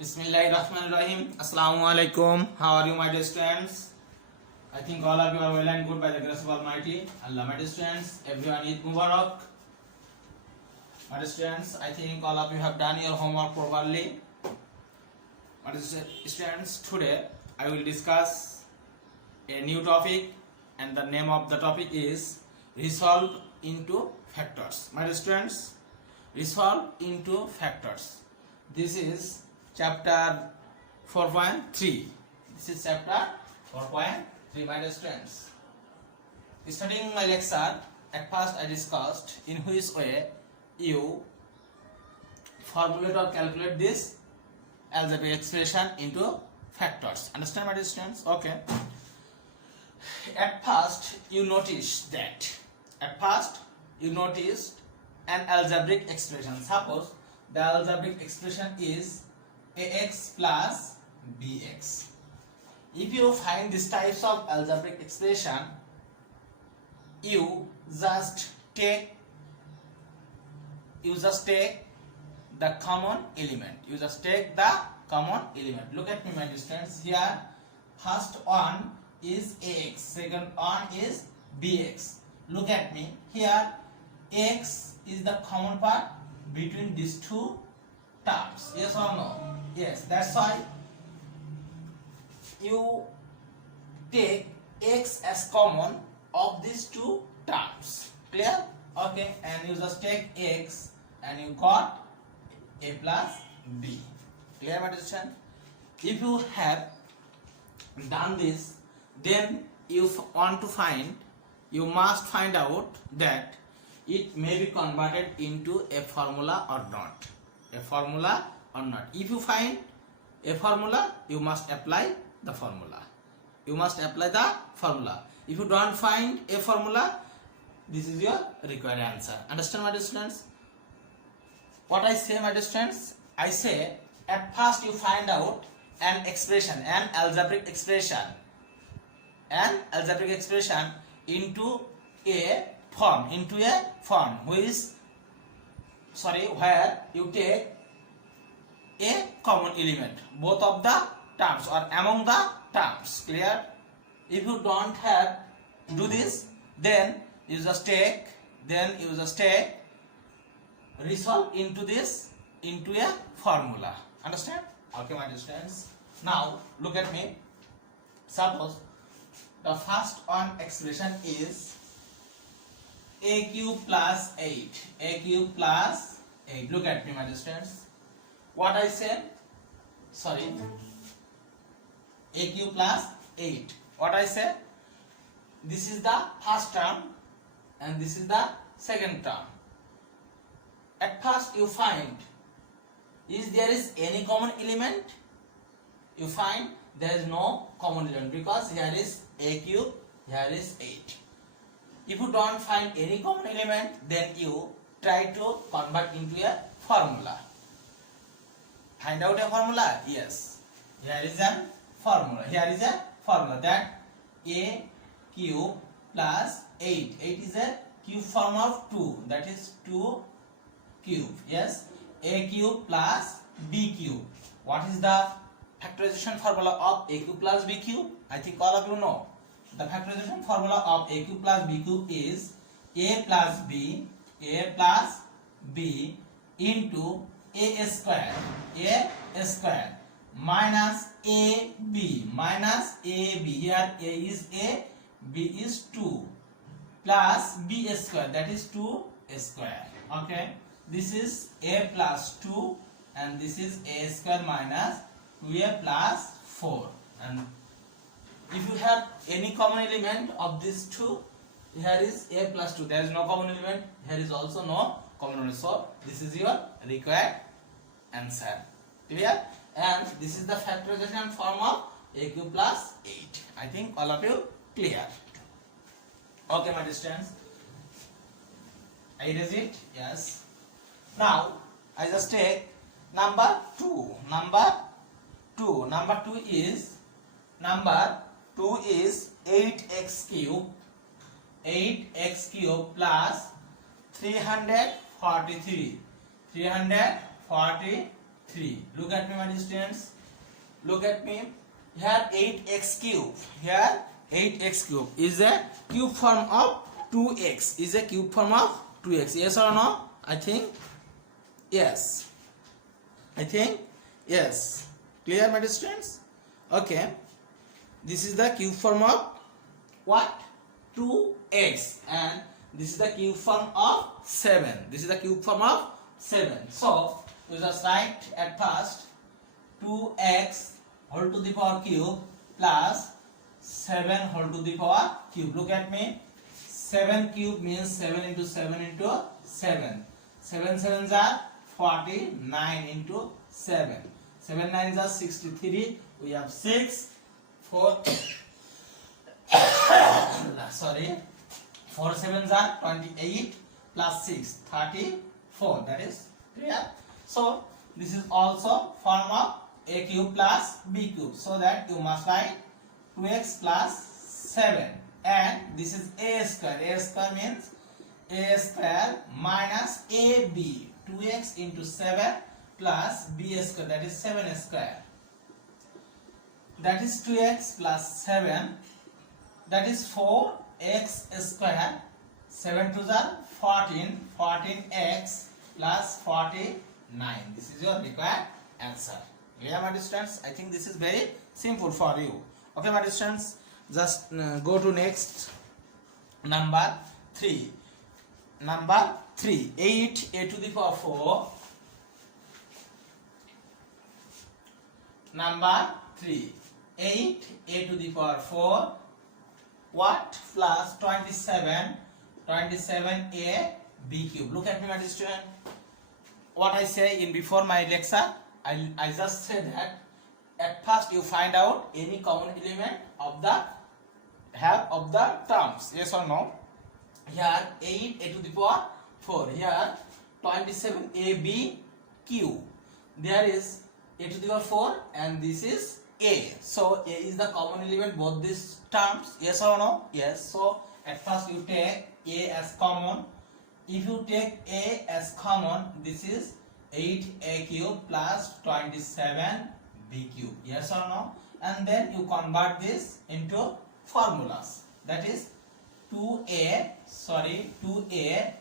Bismillahirrahmanirrahim. Assalamu alaikum. How are you, my dear students? I think all of you are well and good by the grace of Almighty Allah. My dear students, everyone Eid Mubarak. My dear students, I think all of you have done your homework properly. My dear students, today I will discuss a new topic, and the name of the topic is resolve into factors. My dear students, resolve into factors. This is chapter 4.3. This is chapter 4.3, my dear students. Studying my lecture, at first I discussed in which way you formulate or calculate this algebraic expression into factors. Understand, my dear students? Okay. At first you noticed an algebraic expression. Suppose the algebraic expression is ax plus bx. If you find these types of algebraic expression, you just take the common element. Look at me, my students. Here, first one is ax, second one is bx. Look at me. Here, x is the common part between these two terms. Yes or no? Yes. That's why you take x as common of these two terms. Clear? Okay. And you just take x and you got a plus b. Clear, my student? If you have done this, then you must find out that it may be converted into a formula or not. If you find a formula, you must apply the formula. If you don't find a formula, this is your required answer. Understand, my dear students? What I say, my dear students? I say at first you find out an algebraic expression into a form where you take a common element, both of the terms or among the terms. Clear? If you don't have do this, then you just take resolve into a formula. Understand? Okay, my dear students. Now look at me. Suppose the first one expression is a cube plus 8. Look at me, my dear students. What I said? A cube plus 8. What I said? This is the first term and this is the second term. At first you find there is any common element. You find there is no common element because here is a cube, here is 8. If you don't find any common element, then you try to convert into a formula. Find out a formula? Yes. Here is a formula that a cube plus 8. 8 is a cube form of 2. That is 2 cube. Yes. A cube plus b cube. What is the factorization formula of a cube plus b cube? I think all of you know. The factorization formula of a cube plus b cube is a plus b into a square minus ab. Here a is a, b is 2 plus b square, that is 2 square. Okay, this is a plus 2 and this is a square minus 2a plus 4. And if you have any common element of these two, here is a plus 2. There is no common element. Here is also no common element. So this is your required answer. Clear? And this is the factorization form of a cube plus 8. I think all of you clear. Okay, my dear students. I erase it. Yes. Now I just take number 2. Number 2 is 8x cube plus 343. 3. Look at me, my dear students. Look at me. Here 8x cube. Here 8x cube is a cube form of 2x. Is a cube form of 2x. Yes or no? I think yes. I think yes. Clear, my dear students? Okay. This is the cube form of what? 2x, and this is the cube form of 7. This is the cube form of 7. So we just write at first 2x whole to the power cube plus 7 whole to the power cube. Look at me. 7 cube means 7 into 7 into 7. 7 sevens are 49 into 7. 7 nines are 63. We have 6. 4 sorry, 4 sevens are 28 plus 6 34. That is clear. So this is also form of a cube plus b cube, so that you must write 2x plus 7, and this is a square. A square means a square minus ab, 2x into 7 plus b square, that is 7 square. That is 2x plus 7, that is 4x square. 7 to the 14, 14x plus 49. This is your required answer. Clear, my dear students? I think this is very simple for you. Okay, my dear students, just go to next number 3. Number 3, 8 a to the power 4. Number 3, 8 a to the power 4. What? Plus 27 a b cube. Look at me, my dear student. What I say in before my lecture, I just said that at first you find out any common element of the terms. Yes or no? Here 8 a to the power 4. Here 27 a b cube. There is a to the power 4 and this is a. So a is the common element both these terms. Yes or no? Yes. So at first you take a as common. If you take a as common, this is 8a cube plus 27b cube. Yes or no? And then you convert this into formulas. That is 2a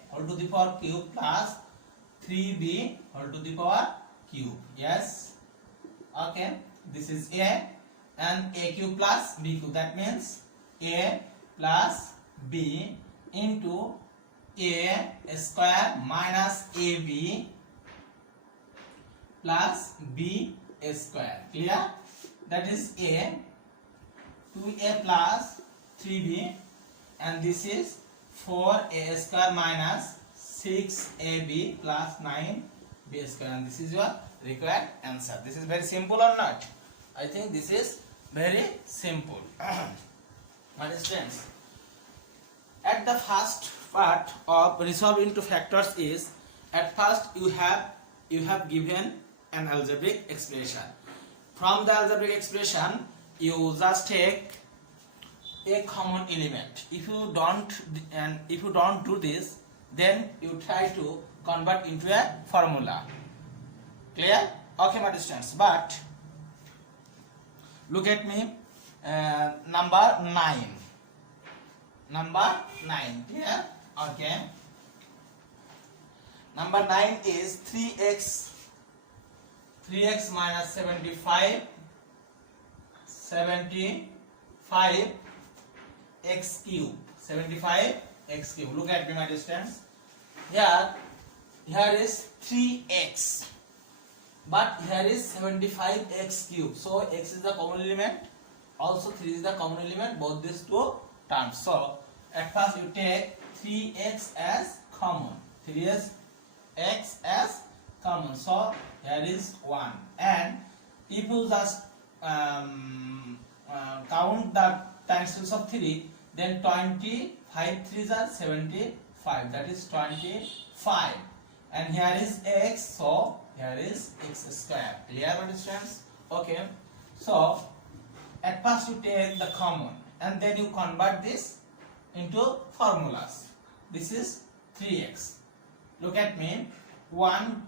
whole to the power cube plus 3b whole to the power cube. Yes. Okay. This is a and a cube plus b cube. That means a plus b into a square minus ab plus b square. Clear? That is a, 2a plus 3b, and this is 4a square minus 6ab plus 9b square, and this is your required answer. This is very simple or not? I think this is very simple. My dear students, at the first part of resolve into factors is, at first you have given an algebraic expression. From the algebraic expression you just take a common element. If you don't do this, then you try to convert into a formula. Clear? Okay, my dear students. But look at me. Number 9. Number 9. Clear? Okay. Number 9 is 3x minus 75 x cube. 75x cube. Look at me, my dear students. Here is 3x, but here is 75x cube. So x is the common element, also 3 is the common element, both these two terms. So at first you take 3x as common. 3x as common. So here is 1. And if you just count the times of 3, then 25 3s are 75. That is 25. And here is x, so here is x square. Clear, my dear students? Okay. So at first you take the common and then you convert this into formulas. This is 3x. Look at me. 1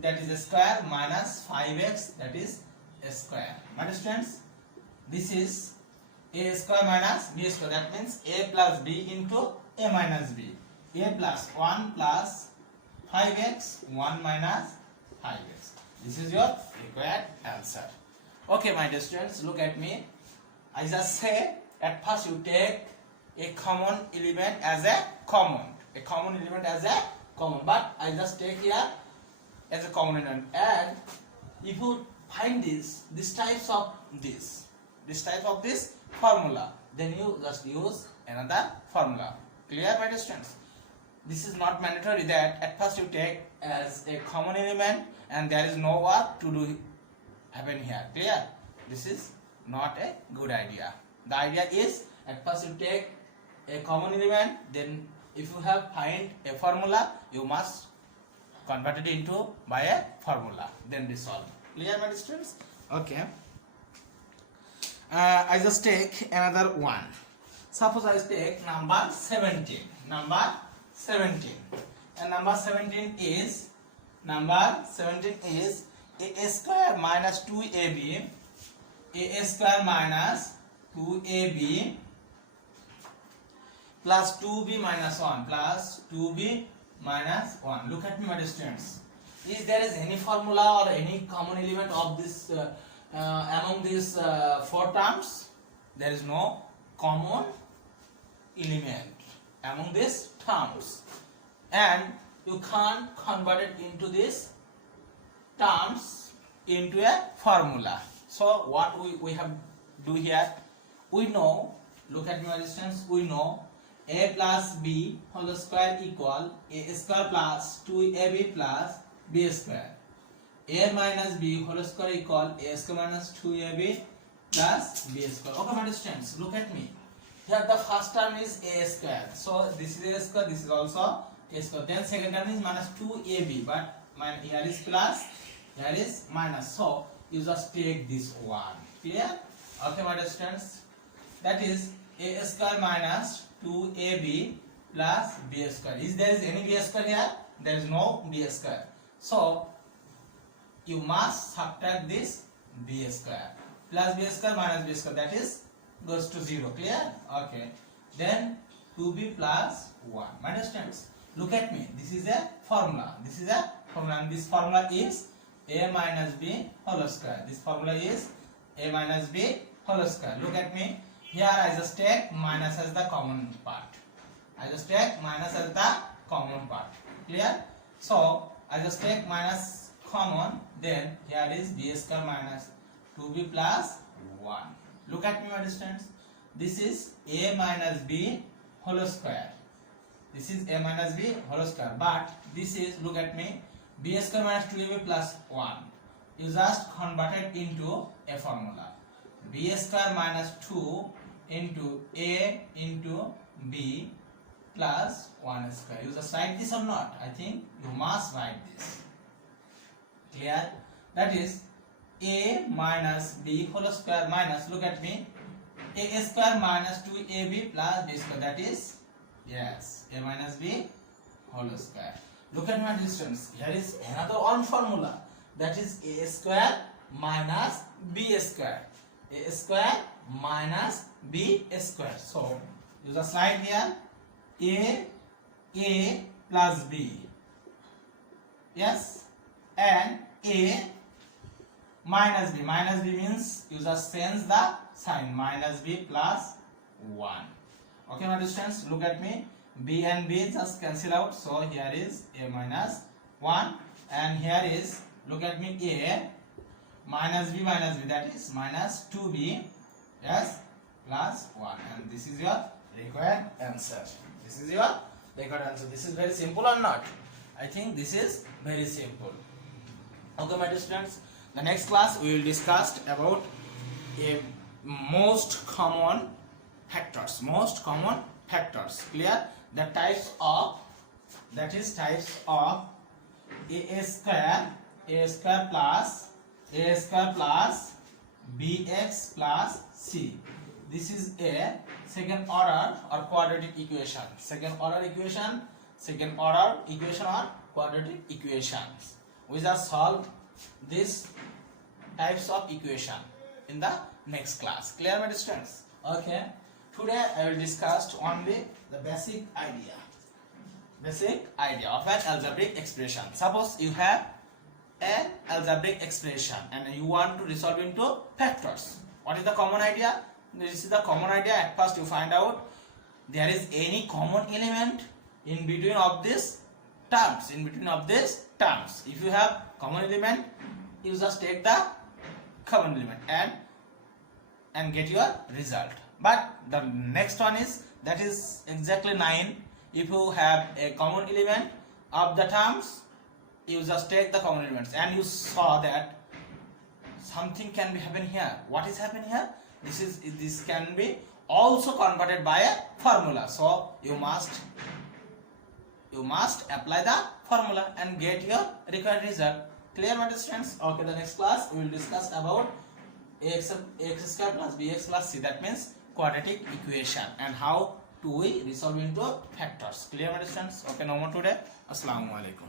that is a square minus 5x that is a square. My students, this is a square minus b square, that means a plus b into a minus b. A plus 1 plus 5x 1 minus 5x. This is your required answer. Okay my dear students, look at me. I just say at first you take a common element as a common. But I just take here as a common element. And if you find this type of this formula, then you just use another formula. Clear my dear students? This is not mandatory that at first you take as a common element and there is no work to do happen here. Clear? This is not a good idea. The idea is at first you take a common element, then if you have find a formula, you must convert it into by a formula, then resolve. Clear my students? Okay. I just take another one. Suppose I take number 17. And number 17 is a square minus 2ab, a square minus 2ab plus 2b minus 1 plus 2b minus 1. Look at me my dear students. Is there is any formula or any common element of this among these four terms? There is no common element among these terms, and you can't convert it into these terms into a formula. So what we have do here, we know, look at my distance, we know a plus b whole square equal a square plus 2ab plus b square. A minus b whole square equal a square minus 2ab plus b square. Okay my students, look at me. Here the first term is a square, so this is a square, this is also a square. Then second term is minus 2ab, but here is plus, here is minus. So you just take this one. Clear? Okay my students, that is a square minus 2ab plus b square. Is there is any b square here? There is no b square. So you must subtract this b square. Plus b square minus b square, that is goes to 0. Clear? Okay. Then 2b plus 1. My dear students, look at me. This is a formula. And this formula is a minus b whole square. This formula is a minus b whole square. Look at me. Here I just take minus as the common part. Clear? So I just take minus common. Then here is b square minus 2b plus 1. Look at me my distance. This is a minus b whole square. But this is, look at me, b square minus 2ab plus 1. You just convert it into a formula. B square minus 2 into a into b plus 1 square. You just write this or not? I think you must write this. Clear? That is a minus b whole square minus, look at me, a square minus 2ab plus b square, that is, yes, a minus b whole square. Look at my distance. Here is another one formula, that is a square minus b square. A square minus b square. So you just write here a plus b, yes, and a minus b. Minus b means you just change the sign, minus b plus 1. Okay my students, look at me. B and b just cancel out, so here is a minus 1, and here is, look at me, a minus b, that is minus 2b, yes, plus 1, and this is your required answer. This is very simple or not? I think this is very simple. Okay my students, the next class we will discuss about a most common factors. Clear? The types of, that is types of a square plus bx plus c. This is a second order or quadratic equation. Second order equation or quadratic equations. we just solve these types of equation in the next class. Clear, my students? Okay, today I will discuss only the basic idea of an algebraic expression. Suppose you have an algebraic expression and you want to resolve into factors. What is the common idea? This is the common idea. At first you find out there is any common element in between of these terms. If you have common element, you just take the common element and get your result. But the next one is, that is exactly 9. If you have a common element of the terms, you just take the common elements, and you saw that something can be happen here. What is happening here? This can be also converted by a formula. So you must apply the formula and get your required result. Clear, my students? Okay, the next class we will discuss about ax square plus bx plus c, that means quadratic equation, and how to we resolve into factors. Clear, my students? Okay, no more today. Assalamu alaikum.